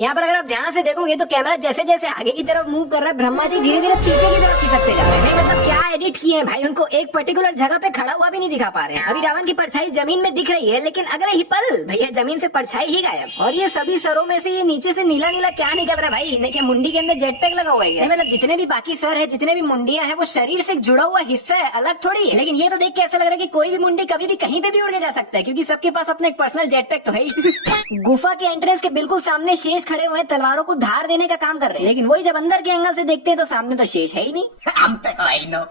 यहाँ पर अगर आप ध्यान से देखोगे तो कैमरा जैसे जैसे आगे की तरफ मूव कर रहा है, ब्रह्मा जी धीरे धीरे पीछे की तरफ खिसकते जा रहे हैं। नहीं मतलब क्या एडिट किए हैं भाई, उनको एक पर्टिकुलर जगह पे खड़ा हुआ भी नहीं दिखा पा रहे हैं। अभी रावण की परछाई जमीन में दिख रही है, लेकिन अगले ही पल भैया जमीन से परछाई ही गायब। और ये सभी सरों में से ये नीचे से नीला नीला क्या निकल रहा है भाई? इन्हें क्या मुंडी के अंदर जेट पैक लगा हुआ है? मतलब जितने भी बाकी सर है, जितने भी मुंडियां हैं, वो शरीर से जुड़ा हुआ हिस्सा है, अलग थोड़ी है। लेकिन ये तो देख के ऐसा लग रहा है कि कोई भी मुंडी कभी भी कहीं पे भी उड़ के जा सकता है, क्योंकि सबके पास अपना एक पर्सनल जेट पैक तो है ही। गुफा के एंट्रेंस के बिल्कुल सामने शेष खड़े हुए हैं, तलवारों को धार देने का काम कर रहे हैं। लेकिन वही जब अंदर के एंगल से देखते हैं तो सामने तो शेष है ही नहीं। हम पे तो है नो।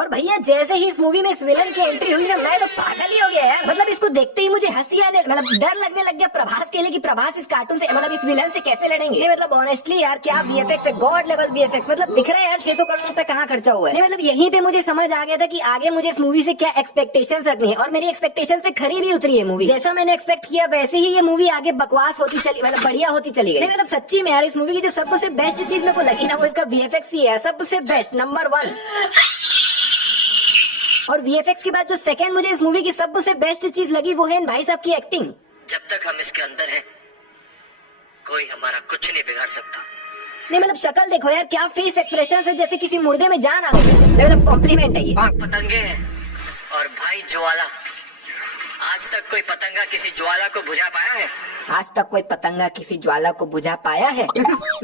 और भैया जैसे ही इस मूवी में इस विलन की एंट्री हुई ना, मैं तो पागल ही हो गया यार। मतलब इसको देखते ही मुझे हंसी आने, मतलब डर लगने लग गया प्रभास के लिए कि प्रभास इस कार्टून से, मतलब इस विलन से कैसे लड़ेंगे। नहीं मतलब ऑनेस्टली यार क्या वीएफएक्स है, गॉड लेवल वीएफएक्स। मतलब दिख रहा है यार 600 करोड़ रुपए कहाँ खर्चा हुआ है। नहीं मतलब यहीं पे मुझे समझ आ गया था कि आगे मुझे इस मूवी से क्या एक्सपेक्टेशंस रखनी है, और मेरी एक्सपेक्टेशन से खरी भी उतरी है मूवी। जैसा मैंने एक्सपेक्ट किया वैसे ही ये मूवी आगे बकवास होती चली, मतलब बढ़िया होती चली गई। मतलब सच्ची में यार इस मूवी की जो सबसे बेस्ट चीज मेरे को लगी ना, वो इसका वीएफएक्स ही है, सबसे बेस्ट नंबर 1। और वीएफएक्स के बाद जो सेकंड मुझे इस मूवी की सबसे बेस्ट चीज लगी वो है भाई साहब की एक्टिंग। जब तक हम इसके अंदर हैं, कोई हमारा कुछ नहीं बिगाड़ सकता। नहीं मतलब शक्ल देखो यार, क्या फेस एक्सप्रेशन है, जैसे किसी मुर्दे में जान आ गई। मतलब कॉम्प्लीमेंट है ये। पतंगे हैं और भाई ज्वाला। आज तक कोई पतंगा किसी ज्वाला को बुझा पाया है? आज तक कोई पतंगा किसी ज्वाला को बुझा पाया है?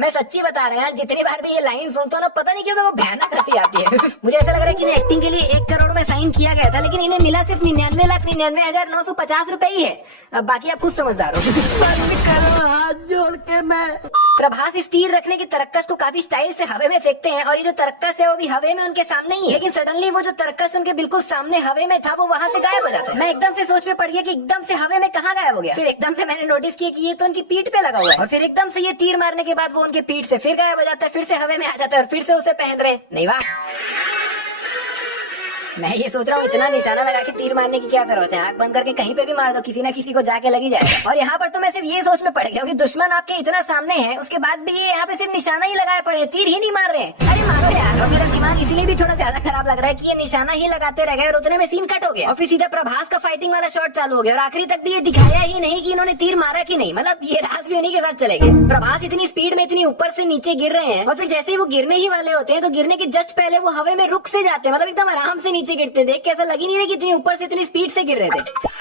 मैं सच्ची बता रहा हूँ यार, जितनी बार भी ये लाइन सुनता हूँ ना, पता नहीं क्यों मेरे को भयानक हंसी आती है। मुझे ऐसा लग रहा है कि एक्टिंग के लिए 1 करोड़ में साइन किया गया था, लेकिन इन्हें मिला सिर्फ 99,99,950 रुपए ही है। अब बाकी आप खुद समझदार हो। हाथ जोड़ के मैं प्रभास इस तीर रखने की तरक्कश को काफी स्टाइल से हवा में फेंकते हैं, और ये जो तरक्कश है वो भी हवा में उनके सामने ही है। लेकिन सडनली वो जो तरक्कश उनके बिल्कुल सामने हवा में था, वो वहाँ से गायब हो जाता है। मैं एकदम से सोच में पड़ गया कि एकदम से हवा में कहाँ गायब हो गया। फिर एकदम से मैंने नोटिस किया कि ये तो उनकी पीठ पे लगा हुआ है, और फिर एकदम से ये तीर मारने के बाद वो उनके पीठ से फिर गायब हो जाता है, फिर से हवा में आ जाता है, और फिर से उसे पहन रहे। नहीं वाह, मैं ये सोच रहा हूँ इतना निशाना लगा के तीर मारने की क्या जरूरत है? आंख बंद करके कहीं पे भी मार दो, किसी ना किसी को जाके लगी जाएगा। और यहाँ पर तो मैं सिर्फ ये सोच में पड़ गया कि दुश्मन आपके इतना सामने है, उसके बाद भी ये यहाँ पे सिर्फ निशाना ही लगाए पड़े, तीर ही नहीं मार रहे। अरे मारो यार। और मेरा दिमाग इसीलिए भी थोड़ा ज्यादा खराब लग रहा है कि ये निशाना ही लगाते रह गए, और उतने में सीन कट हो गया, और फिर सीधा प्रभास का फाइटिंग वाला शॉट चालू हो गया, और आखिरी तक भी ये दिखाया ही नहीं कि इन्होंने तीर मारा कि नहीं। मतलब ये राज भी उन्हीं के साथ चले गए। प्रभास इतनी स्पीड में इतनी ऊपर से नीचे गिर रहे हैं, और फिर जैसे ही वो गिरने ही वाले होते हैं तो गिरने के जस्ट पहले वो हवा में रुक से जाते हैं, मतलब एकदम आराम से नीचे गिरते। देख के ऐसा लग ही नहीं रहा कि इतनी ऊपर से इतनी स्पीड से गिर रहे थे।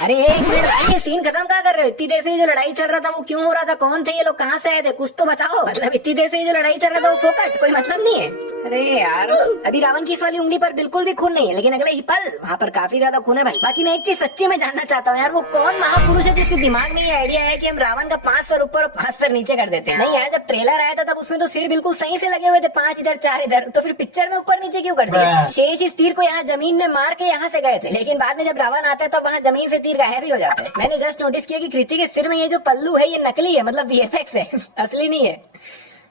अरे एक मिनट भाई, ये सीन खत्म कहाँ कर रहे हो? इतनी देर से ये जो लड़ाई चल रहा था वो क्यों हो रहा था? कौन थे ये लोग? कहाँ से आए थे? कुछ तो बताओ। मतलब इतनी देर से ये जो लड़ाई चल रहा था वो फोकट, कोई मतलब नहीं है। अरे यार अभी रावण की इस वाली उंगली पर बिल्कुल भी खून नहीं है, लेकिन अगले ही पल वहाँ पर काफी ज्यादा खून है भाई। बाकी मैं एक चीज सच्ची में जानना चाहता हूँ यार, वो कौन महापुरुष है जिसके दिमाग में ये आइडिया है कि हम रावण का 5 सर ऊपर और 5 सर नीचे कर देते हैं? नहीं यार, जब ट्रेलर आया था तब उसमें तो सिर बिल्कुल सही से लगे हुए थे, 5 इधर 4 इधर, तो फिर पिक्चर में ऊपर नीचे क्यों कर दिया? शेष इस तीर को यहाँ जमीन में मार के यहाँ से गए थे, लेकिन बाद में जब रावण आता है तब वहाँ जमीन से तीर गायब भी हो जाते हैं। मैंने जस्ट नोटिस किया कि कृति के सिर में ये जो पल्लू है ये नकली है, मतलब वीएफएक्स है, असली नहीं है।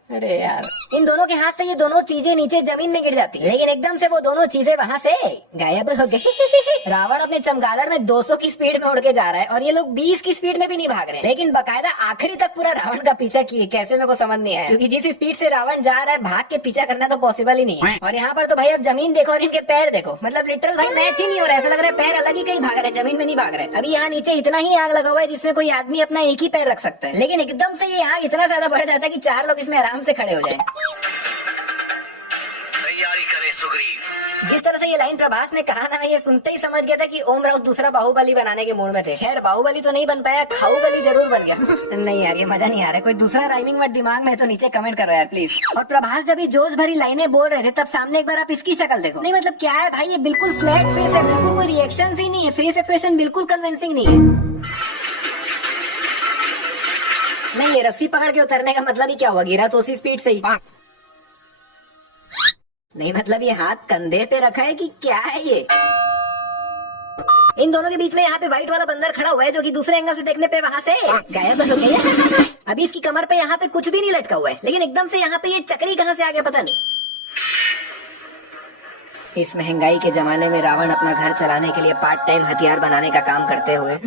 अरे यार, इन दोनों के हाथ से ये दोनों चीजें नीचे जमीन में गिर जाती, लेकिन एकदम से वो दोनों चीजें वहाँ से गायब हो गई। रावण अपने चमगादड़ में 200 की स्पीड में उड़ के जा रहा है, और ये लोग 20 की स्पीड में भी नहीं भाग रहे, लेकिन बकायदा आखिरी तक पूरा रावण का पीछा किए। कैसे मेरे को समझ नहीं आया, क्योंकि जिस स्पीड से रावण जा रहा है भाग के पीछा करना तो पॉसिबल ही नहीं है। और यहाँ पर तो भाई अब जमीन देखो और इनके पैर देखो, मतलब लिटरल भाई मैच ही नहीं हो रहा है। ऐसा लग रहा है पैर अलग ही कहीं भाग रहे हैं, जमीन में नहीं भाग रहे। अभी यहाँ नीचे इतना ही आग लगा हुआ है जिसमें कोई आदमी अपना एक ही पैर रख सकता है, लेकिन एकदम से ये आग इतना ज्यादा बढ़ जाता है कि 4 लोग इसमें आराम से खड़े हो जाए। तैयारी करें सुग्रीव। जिस तरह से ये लाइन प्रभास ने कहा ना, ये सुनते ही समझ गया था कि ओम राउत दूसरा बाहुबली बनाने के मूड में थे। खैर बाहुबली तो नहीं बन पाया, खाऊबली जरूर बन गया। नहीं यार ये मजा नहीं आ रहा है। कोई दूसरा राइमिंग वर्ड दिमाग में है तो नीचे कमेंट कर रहा है प्लीज। और प्रभास जब ये जोश भरी लाइनें बोल रहे थे तब सामने एक बार आप इसकी शक्ल देखो। नहीं मतलब क्या है भाई, ये बिल्कुल फ्लैट फेस है, बिल्कुल कोई रिएक्शन ही नहीं है, फेस एक्सप्रेशन बिल्कुल कन्विंसिंग नहीं है। नहीं ये रस्सी पकड़ के उतरने का मतलब ही क्या हुआ? गिरा तो उसी स्पीड से ही। नहीं मतलब ये हाथ कंधे पे रखा है कि क्या है ये? इन दोनों के बीच में यहाँ पे व्हाइट वाला बंदर खड़ा हुआ है, जो कि दूसरे एंगल से देखने पे वहाँ से गायब हो गया। अभी इसकी कमर पे यहाँ पे कुछ भी नहीं लटका हुआ है, लेकिन एकदम से यहाँ पे ये चक्री कहाँ से आ गया पता नहीं। इस महंगाई के जमाने में रावण अपना घर चलाने के लिए पार्ट टाइम हथियार बनाने का काम करते हुए।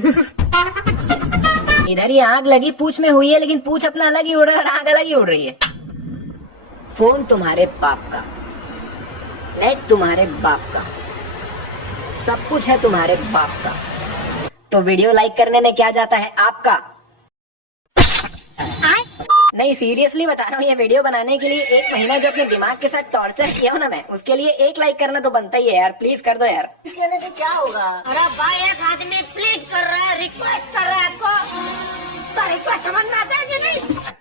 इधर ही आग लगी पूछ में हुई है, लेकिन पूछ अपना अलग ही उड़ रहा है और आग अलग ही उड़ रही है। फोन तुम्हारे बाप का, नेट तुम्हारे बाप का, सब कुछ है तुम्हारे बाप का। तो वीडियो लाइक करने में क्या जाता है आपका? नहीं सीरियसली बता रहा हूँ, ये वीडियो बनाने के लिए 1 महीना जो अपने दिमाग के साथ टॉर्चर किया हो ना मैं, उसके लिए 1 लाइक करना तो बनता ही है यार। प्लीज कर दो यार। इस कहने से क्या होगा? अरे भाई एक आदमी प्लीज कर रहा है, रिक्वेस्ट कर रहा है आपको, तो रिक्वेस्ट समझ में आता है कि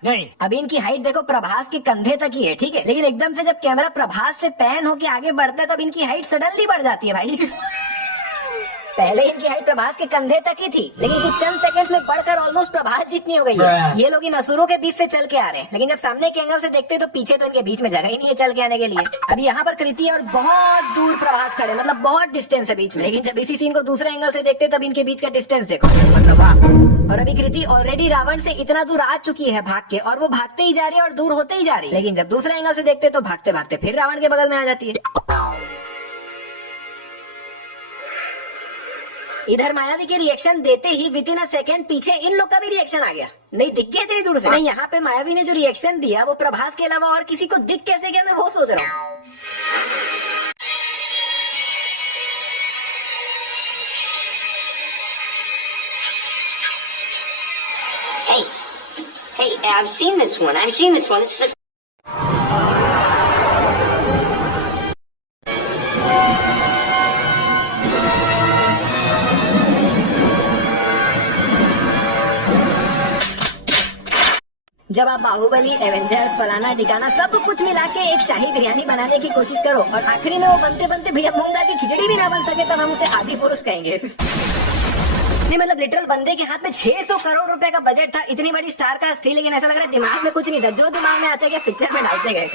नहीं? अभी इनकी हाइट देखो प्रभास के कंधे तक ही है, ठीक है, लेकिन एकदम से जब कैमरा प्रभास से पैन होके आगे बढ़ता है तब इनकी हाइट सडनली बढ़ जाती है भाई। पहले इनकी हाइट प्रभास के कंधे तक ही थी, लेकिन कुछ चंद सेकंड्स में बढ़कर ऑलमोस्ट प्रभास जितनी हो गई है। ये लोग इन असुरों के बीच से चल के आ रहे हैं, लेकिन जब सामने के एंगल से देखते हैं तो पीछे तो इनके बीच में जगह ही नहीं है चल के आने के लिए। अभी यहाँ पर कृति और बहुत दूर प्रभास खड़े, मतलब बहुत डिस्टेंस है बीच में, लेकिन जब इसी सीन को दूसरे एंगल से देखते तब इनके बीच का डिस्टेंस देखो, मतलब वाह। और अभी कृति ऑलरेडी रावण से इतना दूर आ चुकी है भाग के, और वो भागते ही जा रही है और दूर होते ही जा रही है, लेकिन जब दूसरे एंगल से देखते तो भागते भागते फिर रावण के बगल में आ जाती है। इधर मायावी के रिएक्शन देते ही विदिन अ सेकंड पीछे इन लोग का भी रिएक्शन आ गया। नहीं दिख गया इतनी दूर से? नहीं, यहाँ पे मायावी ने जो रिएक्शन दिया वो प्रभास के अलावा और किसी को दिख कैसे गया, मैं वो सोच रहा हूँ। Hey, I've seen this one. This is a... जब आप बाहुबली, एवेंजर्स, फलाना ढिकाना सब कुछ मिला के एक शाही बिरयानी बनाने की कोशिश करो और आखिरी में वो बनते बनते भैया मूंग दाल की खिचड़ी भी ना बन सके, तब हम उसे आदि पुरुष कहेंगे। नहीं मतलब लिटरल बंदे के हाथ में 600 करोड़ रुपए का बजट था, इतनी बड़ी स्टार कास्ट थी, लेकिन ऐसा लग रहा है दिमाग में कुछ नहीं था, जो दिमाग में आते गए पिक्चर में डालते गए।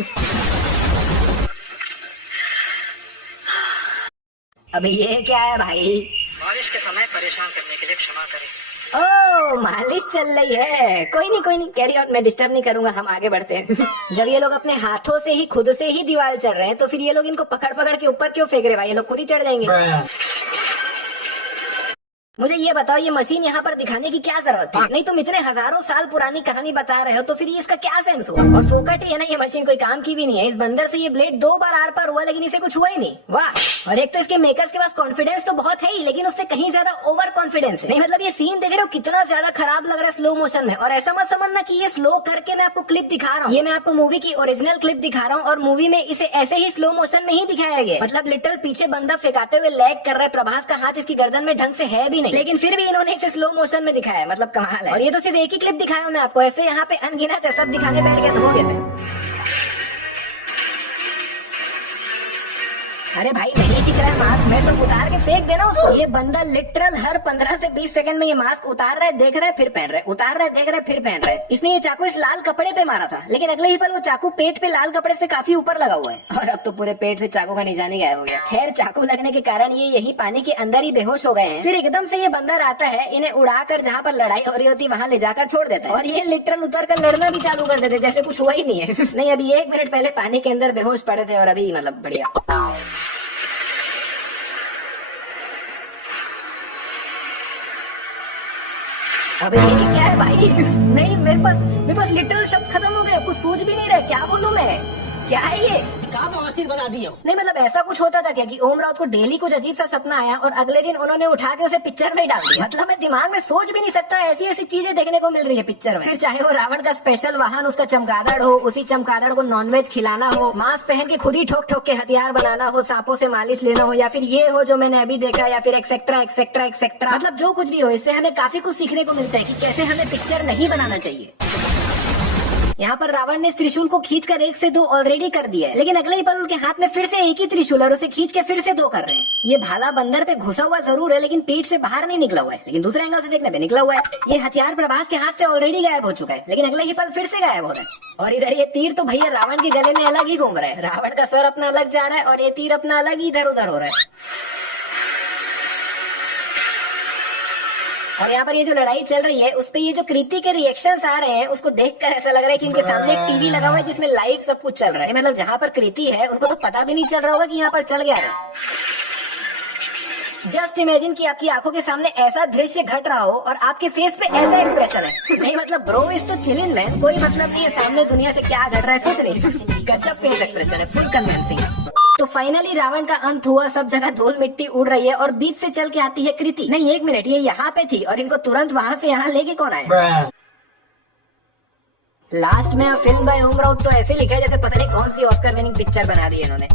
अबे ये क्या है भाई? बारिश के समय परेशान करने के लिए क्षमा करें। ओ मालिश चल रही है, कोई नहीं कैरी ऑन, मैं डिस्टर्ब नहीं करूंगा, हम आगे बढ़ते हैं। जब ये लोग अपने हाथों से ही खुद से ही दीवार चढ़ रहे हैं तो फिर ये लोग इनको पकड़ पकड़ के ऊपर क्यों फेंक रहे भाई? ये लोग खुद ही चढ़ जाएंगे। मुझे ये बताओ, ये मशीन यहाँ पर दिखाने की क्या जरूरत थी? नहीं तुम इतने हजारों साल पुरानी कहानी बता रहे हो तो फिर ये इसका क्या सेंस हुआ? और फोकट ही है ना, ये मशीन कोई काम की भी नहीं है। इस बंदर से ये ब्लेड 2 बार आर पार हुआ लेकिन इसे कुछ हुआ ही नहीं। वाह। और एक तो इसके मेकर्स के पास कॉन्फिडेंस तो बहुत है ही, लेकिन उससे कहीं ज्यादा ओवर कॉन्फिडेंस है। नहीं मतलब ये सीन देख रहे हो कितना ज्यादा खराब लग रहा है स्लो मोशन में, और ऐसा मत समझना कि ये स्लो करके मैं आपको क्लिप दिखा रहा हूँ, ये मैं आपको मूवी की ओरिजिनल क्लिप दिखा रहा हूँ, और मूवी में इसे ऐसे ही स्लो मोशन में ही दिखाया गया। मतलब लिटरल पीछे बंदा फेंकाते हुए लैग कर रहा है, प्रभास का हाथ इसकी गर्दन में ढंग से है भी नहीं, लेकिन फिर भी इन्होंने इसे स्लो मोशन में दिखाया है, मतलब कमाल है। और ये तो सिर्फ एक ही क्लिप दिखाया हूं मैं आपको, ऐसे यहाँ पे अनगिनत है, सब दिखाने बैठ गए तो हो गए थे। अरे भाई नहीं दिख रहा है मास्क, मैं तो उतार के फेंक देना उसको। ये बंदा लिटरल हर 15 से 20 सेकंड में ये मास्क उतार रहा है, देख रहा है, फिर पहन रहा है, उतार रहा है, देख रहा है, फिर पहन रहा है। इसने ये चाकू इस लाल कपड़े पे मारा था, लेकिन अगले ही पल वो चाकू पेट पे लाल कपड़े से काफी ऊपर लगा हुआ है, और अब तो पूरे पेट से चाकू का निशान ही गायब हो गया। खैर चाकू लगने के कारण ये यही पानी के अंदर ही बेहोश हो गए हैं। फिर एकदम से ये बंदर आता है, इन्हें उड़ाकर जहाँ पर लड़ाई हो रही होती वहाँ ले जाकर छोड़ देता है, और ये लिटरल उतर कर लड़ना भी चालू कर देते जैसे कुछ हुआ ही नहीं है। नहीं अभी 1 मिनट पहले पानी के अंदर बेहोश पड़े थे और अभी मतलब बढ़िया। अबे ये क्या है भाई? नहीं मेरे पास लिटरल शब्द खत्म हो गया, कुछ सोच भी नहीं रहा, क्या बोलूं मैं? क्या है ये? का बवासीर बना दिया। नहीं मतलब ऐसा कुछ होता था क्या कि ओम राउत को डेली कुछ अजीब सा सपना आया और अगले दिन उन्होंने उठा के उसे पिक्चर में डाल दिया? मतलब मैं दिमाग में सोच भी नहीं सकता, ऐसी ऐसी चीजें देखने को मिल रही है पिक्चर में। फिर चाहे वो रावण का स्पेशल वाहन उसका चमगादड़ हो, उसी चमगादड़ को नॉनवेज खिलाना हो, मास्क पहन के खुद ही ठोक ठोक के हथियार बनाना हो, सांपों से मालिश लेना हो, या फिर ये हो जो मैंने अभी देखा, या फिर एक्सेट्रा एक्सेट्रा एक्सेट्रा, मतलब जो कुछ भी हो, इससे हमें काफी कुछ सीखने को मिलता है कि कैसे हमें पिक्चर नहीं बनाना चाहिए। यहाँ पर रावण ने इस त्रिशूल को खींचकर 1 से 2 ऑलरेडी कर दिया है, लेकिन अगले ही पल उनके हाथ में फिर से एक ही त्रिशूल और उसे खींच के फिर से 2 कर रहे हैं। ये भाला बंदर पे घुसा हुआ जरूर है, लेकिन पीठ से बाहर नहीं निकला हुआ है, लेकिन दूसरे एंगल से देखने पे निकला हुआ है। ये हथियार प्रभास के हाथ से ऑलरेडी गायब हो चुका है, लेकिन अगले ही पल फिर से गायब हो रहा है। और इधर ये तीर तो भैया रावण के गले में अलग ही घूम रहा है, रावण का सर अपना अलग जा रहा है और ये तीर अपना अलग ही इधर उधर हो रहा है। और यहाँ पर ये जो लड़ाई चल रही है उस पे ये जो कृति के रिएक्शंस आ रहे हैं उसको देखकर ऐसा लग रहा है कि उनके सामने एक टीवी लगा हुआ है जिसमें लाइव सब कुछ चल रहा है। मतलब जहाँ पर कृति है उनको तो पता भी नहीं चल रहा होगा कि यहाँ पर चल गया है। जस्ट इमेजिन कि आपकी आंखों के सामने ऐसा दृश्य घट रहा हो और आपके फेस पे ऐसा एक्सप्रेशन है। नहीं मतलब ब्रो इज तो चिलिंग मैन, कोई मतलब नहीं है सामने दुनिया से क्या घट रहा है, कुछ नहीं। गजब फेस एक्सप्रेशन है, फुल कन्विंसिंग। तो फाइनली रावण का अंत हुआ, सब जगह धूल मिट्टी उड़ रही है और बीच से चल के आती है कृति। नहीं एक मिनट, ये यहाँ पे थी और इनको तुरंत वहाँ से यहाँ लेके कौन आया? लास्ट में फिल्म बाय ओम राउत तो ऐसे लिखा है जैसे पता नहीं कौन सी ऑस्कर विनिंग पिक्चर बना दी इन्होंने।